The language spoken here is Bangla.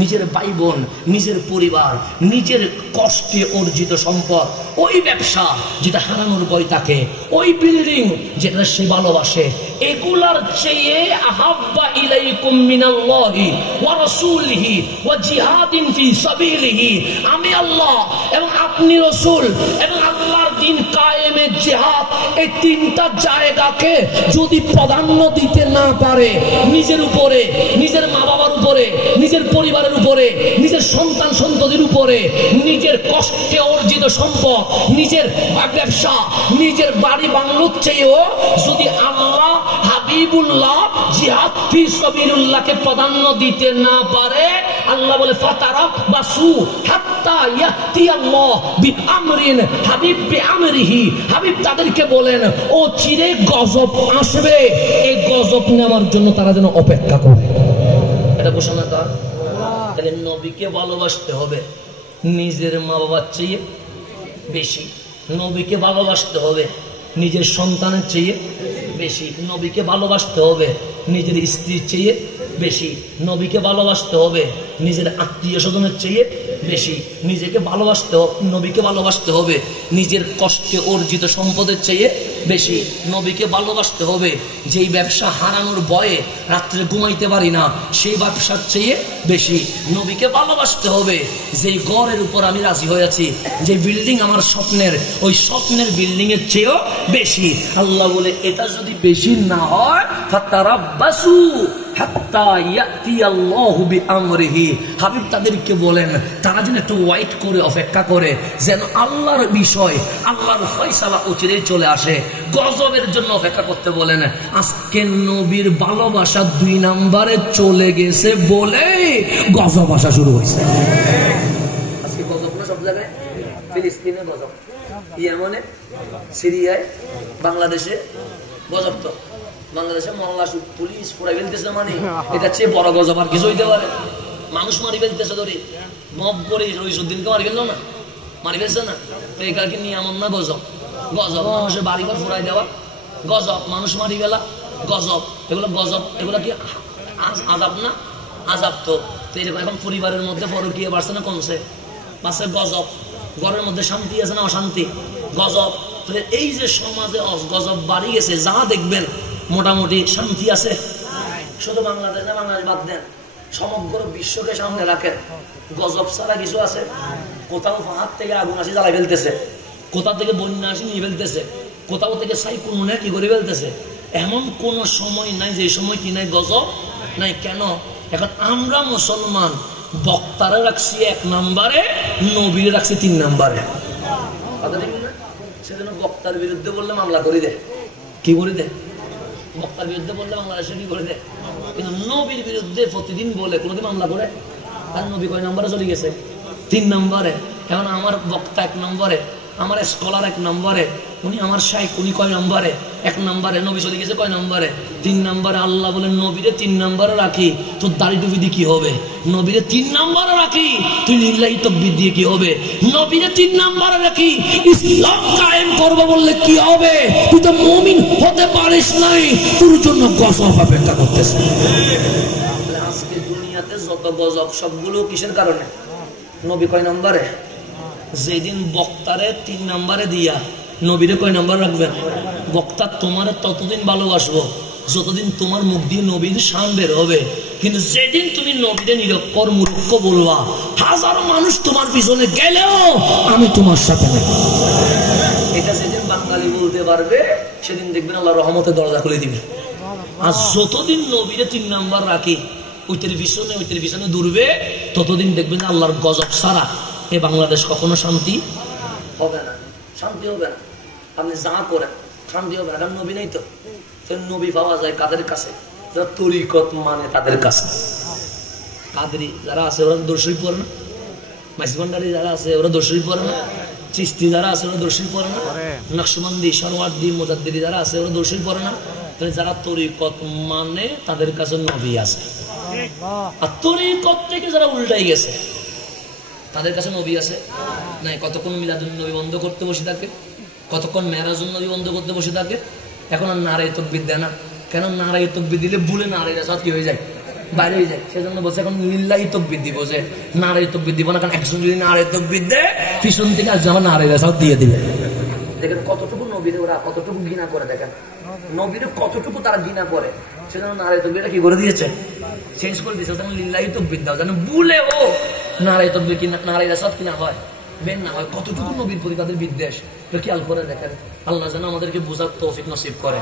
নিজের ভাই বোন, নিজের পরিবার, নিজের কষ্টে অর্জিত সম্পদ, ওই ব্যবসা যেটা হারানোর ভয় থাকে, ওই বিল্ডিং যেটা সে ভালোবাসে, এগুলার চেয়ে আহাব্বা ইলাইকুম মিনাল্লাহি ওয়া রাসূলিহি ওয়া জিহাদিন ফি সাবিলিহি, আমি আল্লাহ এবং আপনি রাসূল এবং আল্লাহর দ্বীন কায়েমে জিহাদ, এই তিনটা জায়গাকে যদি প্রাধান্য দিতে না পারে, নিজের উপরে, নিজের মা বাবার উপরে, নিজের পরিবারের উপরে, নিজের সন্তান সন্ততির উপরে, নিজের কষ্টে অর্জিত সম্পদ, নিজের ব্যবসা, নিজের বাড়ি বাংলোর চেয়েও যদি আল্লাহ, হাবিবুল্লাহ, জিহাদ ফি সাবিলিল্লাহকে প্রাধান্য দিতে না পারে, আল্লাহ বলে ফাতারাব্বাসু হাত্তা ইয়াতি আল্লাহ বিআমরিন, হাবিব বিআমরিহি, হাবিব তাদেরকে বলেন ও চিরে গজব আসবে, এই গজব নেওয়ার জন্য তারা যেন অপেক্ষা করে। এটা ঘোষণা কর। তাহলে নবীকে ভালোবাসতে হবে নিজের মা বাবার চেয়ে বেশি, নবীকে ভালোবাসতে হবে নিজের সন্তানের চেয়ে বেশি, নবীকে ভালোবাসতে হবে নিজের স্ত্রীর চেয়ে বেশি, নবীকে ভালোবাসতে হবে নিজের আত্মীয় স্বজনের চেয়ে বেশি, নিজেকে ভালোবাসতে, নবীকে ভালোবাসতে হবে নিজের কষ্টে অর্জিত সম্পদের চেয়ে বেশি, নবীকে ভালোবাসতে হবে যেই ব্যবসা হারানোর ভয়ে রাত্রে ঘুমাইতে পারি না সেই ব্যবসার চেয়ে বেশি, নবীকে ভালোবাসতে হবে যেই ঘরের উপর আমি রাজি হয়েছি, যে বিল্ডিং আমার স্বপ্নের, ওই স্বপ্নের বিল্ডিং এর চেয়েও বেশি। আল্লাহ বলে এটা যদি বেশি না হয়, ফাতারাব্বাসু হাত্তা ইয়াতি আল্লাহু বিআমরিহি, হাবিব তাদেরকে বলেন তারা যেন একটু ওয়েট করে, অপেক্ষা করে, যেন আল্লাহর বিষয়, আল্লাহর ফয়সালা অচিরেই চলে আসে। গজবের জন্য অপেক্ষা করতে বলেন। আজকে নবীর ভালোবাসা 2 নম্বরে চলে গেছে বলে গজব আসা শুরু হয়েছে। আজকে গজব না সব জায়গায়, ফিলিস্তিনে গজব, ইয়েমেনে, সিরিয়ায়, বাংলাদেশে গজব। তো বাংলাদেশে মহল্লা পুলিশ পুরাই ফেলতেছে, মানে এটা চেয়ে বড় গজব আর কিছু হইতে পারে। মানুষ মারি ফেলতেছে, ধরি মব করে রইসুদ্দিনকে মারি ফেললো না, মারি ফেলছে না, তো এটাকে নিয়ে এমন না গজব। গজব মানুষের বাড়িঘর ফুরাই দেওয়া গজব, মানুষ মারি ফেলা গজব, এগুলো গজব। এগুলো কি আজাব না? আজাব। তো এরকম এখন পরিবারের মধ্যে পরকীয়া বাড়ছে না কমছে? বাড়ছে গজব। ঘরের মধ্যে শান্তি আছে না অশান্তি? গজব। এই যে সমাজে গজব বাড়ি গেছে, যা দেখবেন মোটামুটি শান্তি আছে। শুধু বাংলাদেশ না, বাংলাদেশ বাদ দেন, সমগ্র বিশ্বকে সামনে রাখেন, গজব ছাড়া কিছু আছে? কোথাও হাত থেকে আগুন আসি জ্বালাই ফেলতেছে, কোথাও থেকে বন্যা আসি নিয়ে ফেলতেছে, কোথাও থেকে সাইক্লোনে কি করে ফেলতেছে। এমন কোন সময় নাই যে সময় কি নাই গজব নাই। কেন? এখন আমরা মুসলমান বক্তারে রাখছি 1 নম্বরে, নবীরে রাখছি 3 নম্বরে। সেজন্য বক্তার বিরুদ্ধে বললে মামলা করে দেয়। কি করে দেয়? বক্তার বিরুদ্ধে বললে বাংলাদেশে কি করে দেয়, কিন্তু নবীর বিরুদ্ধে প্রতিদিন বলে কোনোদিন মামলা করে? আর নবী কয় নম্বরে চলে গেছে? 3 নম্বরে। এখন আমার বক্তা 1 নম্বরে, আমার স্কলার 1 নম্বরে, উনি আমার শাইখ, উনি কয় নম্বরে? 1 নম্বরে। নবী চলে গেছে কয় নম্বরে? 3 নম্বরে। আল্লাহ বলেন নবীরে 3 নম্বরে রাখি, তোর দাড়ি টুপি দিয়ে কি হবে? নবীরে 3 নম্বরে রাখি, তুই লিল্লাহি তাকবীর দিয়ে কি হবে? নবীরে 3 নম্বরে রাখি, ইসলাম কায়েম করব বললে কি হবে? তুই তো মুমিন হতে পারিস নাই, তোর জন্য গজব অপেক্ষা করতেছে। আজকে দুনিয়াতে যত গজব সবগুলো কিসের কারণে? নবী কয় নম্বরে? যেদিন বক্তারে 3 নম্বরে দিয়া নবীরে কয় নম্বর রাখবেন? বক্তা তোমার ততদিন ভালোবাসবো যতদিন তোমার মুখ দিয়ে নবীর শান বের হবে, কিন্তু যেদিন তুমি নবীরে নিরক্ষর মূর্খ বলবা, হাজারো মানুষ তোমার পিছনে গেলেও আমি তোমার সাথে নেই। এটা যেদিন বাঙালি বলতে পারবে, সেদিন দেখবেন আল্লাহ রহমতের দরজা খুলে দিবে। আর যতদিন নবীরে 3 নম্বর রাখি, ওইটার পিছনে দূরবে, ততদিন দেখবেন আল্লাহর গজব ছাড়া এ বাংলাদেশ কখনো শান্তি হবে না। শান্তি হবে না, আপনি যা করেন শান্তি হবে না। কারণ নবী নেই তো। নবী পাওয়া যায় কাদের কাছে? যারা তরিকত মানে তাদের কাছে। কাদরি যারা আছে ওরা দর্শই পড়ে না, মাইসভান্ডারি যারা আছে ওরা দর্শই পড়ে না, চিস্তি যারা আছে ওরা দর্শই পড়ে না, নকশবন্দি, সরওয়ার্দি, মুজাদ্দিদি যারা আছে ওরা দর্শই পড়ে না। তাহলে যারা তরিকত মানে তাদের কাছে নবী আছে। আর তরিকত থেকে যারা উল্টাই গেছে তাদের কাছে নবী আছে নাই। কতক্ষণ মিলাদুন নবী বন্ধ করতে বসে থাকে, কতক্ষণ মেরাজুন নবী বন্ধ করতে বসে থাকে। এখন আর নারায়ে তাকবীর দেয় না। কেন? নারায়ে তাকবীর দিলে ভুলে নারায়ে রাসাত কি হয়ে যায়, বাইরে হয়ে যায়। সেজন্য বলছে এখন লিল্লাহি তাকবীর দিব, যে নারে তাকবীর দিব না, কারণ একজন যদি নারে তাকবীর দেয় পিছন থেকে আজ আমার নারে রাসাত দিয়ে দিবে। দেখেন কতটুকু নবীরে ওরা কতটুকু ঘৃণা করে, দেখেন নবীরে কতটুকু তারা ঘৃণা করে। সেজন্য নারে তাকবীরটা কি করে দিয়েছে, চেঞ্জ করে দিয়েছে। লিল্লাহি তাকবীর দাও, যেন ভুলে ও নারে তাকবীর কি নারে রাসাত কিনা হয়, বেন না হয়। কতটুকু নবীর প্রতি তাদের বিদ্বেষ, খেয়াল করে দেখেন। আল্লাহ যেন আমাদেরকে বোঝার তৌফিক নসিব করে।